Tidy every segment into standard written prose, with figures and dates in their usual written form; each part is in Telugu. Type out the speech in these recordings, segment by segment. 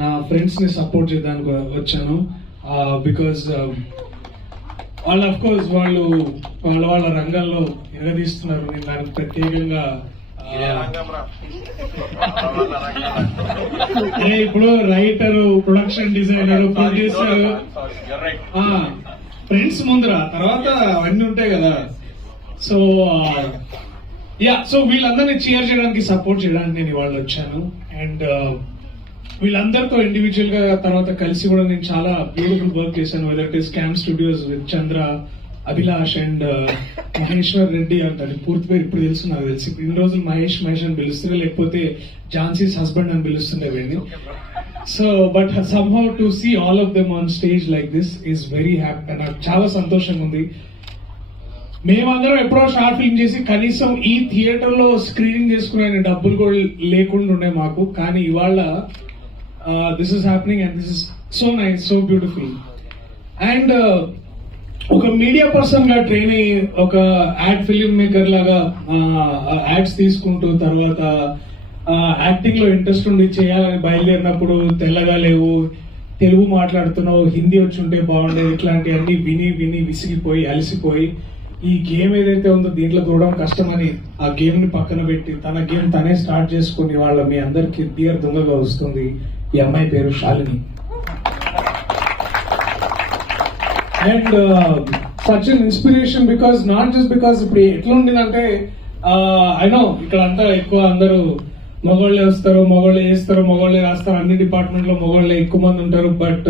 నా ఫ్రెండ్స్ని సపోర్ట్ చేయడానికి వచ్చాను. బికాజ్ వాళ్ళు అఫ్ కోర్స్ వాళ్ళు వాళ్ళ రంగాల్లో ఎగదీస్తున్నారు. నేను దానికి ప్రత్యేకంగా ఇప్పుడు writer, production designer, producer, friends ముందర తర్వాత అవన్నీ ఉంటాయి కదా. సో సో వీళ్ళందరినీ చీర్ చేయడానికి, సపోర్ట్ చేయడానికి నేను ఇవాళ వచ్చాను. అండ్ వీళ్ళందరితో ఇండివిజువల్ గా తర్వాత కలిసి కూడా నేను చాలా బ్యూటిఫుల్ వర్క్ చేశాను. Whether it is camp studios with Chandra, Abhilash and Maheshwar Reddy అంటారు. పూర్తి పేరు ఇప్పుడు తెలుసు, నాకు తెలిసి ఇన్ని రోజులు మహేష్ అని పిలుస్తుండే, లేకపోతే ఝాన్సీస్ హస్బెండ్ అని పిలుస్తుండే వీడిని. So but somehow to see all of them on stage like this is very happy. నాకు చాలా సంతోషంగా ఉంది. మేమందరం ఎప్పుడో షార్ట్ ఫిల్మ్ చేసి కనీసం ఈ థియేటర్ లో స్క్రీనింగ్ చేసుకునే డబ్బులు కూడా లేకుండా ఉండే మాకు. కానీ ఇవాళ this is happening and this is so nice, so beautiful. And ఒక మీడియా పర్సన్ గా ట్రైన్ అయ్యి ఒక యాడ్ ఫిల్మ్ మేకర్ లాగా యాడ్స్ తీసుకుంటూ తర్వాత యాక్టింగ్ లో ఇంట్రెస్ట్ ఉండి చేయాలని బయలుదేరినప్పుడు తెల్లగా లేవు, తెలుగు మాట్లాడుతున్నావు, హిందీ వచ్చి ఉంటే బాగుండేది, ఇట్లాంటివన్నీ విని విని విసిగిపోయి అలసిపోయి ఈ గేమ్ ఏదైతే ఉందో దీంట్లో దూరడం కష్టమని ఆ గేమ్ ని పక్కన పెట్టి తన గేమ్ తనే స్టార్ట్ చేసుకుని వాళ్ళ మీ అందరికి డియర్ దొంగగా వస్తుంది. ఈ అమ్మాయి పేరు Shalini. And such an inspiration because not just because ఇప్పుడు ఎట్లా ఉండిందంటే ఐ నో ఇక్కడ అంతా ఎక్కువ అందరూ మగవాళ్ళే వస్తారు, మగవాళ్ళే చేస్తారు, మగవాళ్ళే రాస్తారు, అన్ని డిపార్ట్మెంట్ లో మగవాళ్ళే ఎక్కువ మంది ఉంటారు. But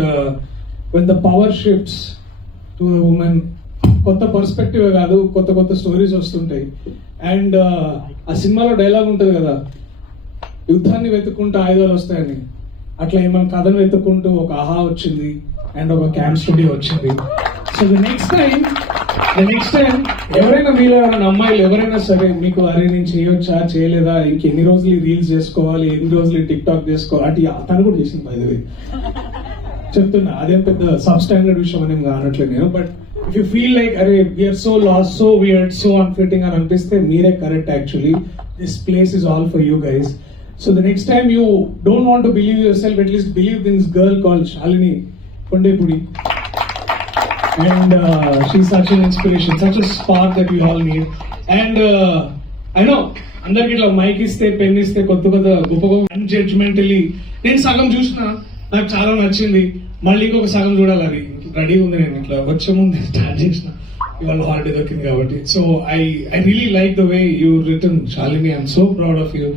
when the power shifts to the women కొత్త పర్స్పెక్టివ్ కాదు, కొత్త కొత్త స్టోరీస్ వస్తుంటాయి. అండ్ ఆ సినిమాలో డైలాగ్ ఉంటుంది కదా, యుద్ధాన్ని వెతుక్కుంటూ ఆయుధాలు వస్తాయని. అట్లా ఏమైనా కథను వెతుక్కుంటూ ఒక ఆహా వచ్చింది అండ్ ఒక క్యాంప్ స్టూడియో వచ్చింది. సో ద నెక్స్ట్ టైం ఎవరైనా మీరు ఎవరైనా అమ్మాయిలు ఎవరైనా సరే మీకు అరే నేను చేయొచ్చా చేయలేదా, ఇంకెన్ని రోజులు రీల్స్ చేసుకోవాలి, ఎన్ని రోజులు టిక్ టాక్ చేసుకోవాలి, అటు తను కూడా చేసింది బై ద వే చెప్తున్నా. అదేం పెద్ద సబ్ స్టాండర్డ్ విషయం అని అనట్లేదు నేను. But if you feel like అరే we are so lost, so weird, so unfitting అని అనిపిస్తే మీరే correct. Actually this place is all for you guys. So the next time you don't want to believe yourself, at least believe this girl called Shalini Kondepudi. And she's such an inspiration, such a spark that we all need. And I know అందరికి ఇట్లా మైక్ ఇస్తే పెన్ ఇస్తే కొత్త గొప్ప అన్జడ్జ్మెంటలీ నేను సగం చూసిన నాకు చాలా నచ్చింది, మళ్ళీ ఇంకొక సగం చూడాలి. అది రెడీ ఉంది, నేను ఇట్లా వచ్చే ముందు స్టార్ట్ చేసిన, ఇవాళ హాలిడే దొరికింది కాబట్టి. So I really like the way you return Shalini. I'm so proud of you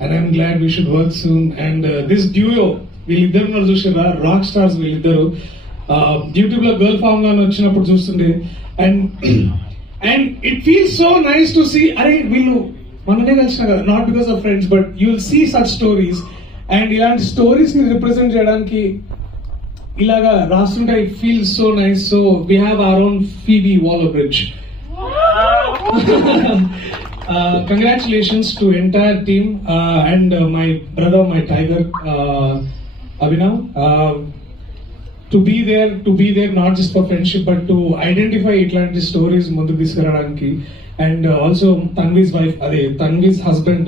and I'm glad we should work soon. And this duo వీళ్ళిద్దరు ఉన్నారు చూసారా, రాక్ స్టార్స్ వీళ్ళిద్దరు. యూట్యూబ్ లో గర్ల్ ఫామ్ గా వచ్చినప్పుడు చూస్తుండే and it feels so nice to see అరే వీళ్ళు మననే కలిసిన కదా, not because of friends but you will see such stories. And ఇలాంటి స్టోరీస్ ని రిప్రజెంట్ చేయడానికి ఇలాగా రాస్తుంటే it feels so nice. So we have our own Phoebe Waller Bridge. Congratulations to entire team and my brother, my tiger, Abhinav. To be there not just for friendship but to identify itlanti stories munduku తీసుకురావడానికి. And also Tanvi's wife, Tanvi's husband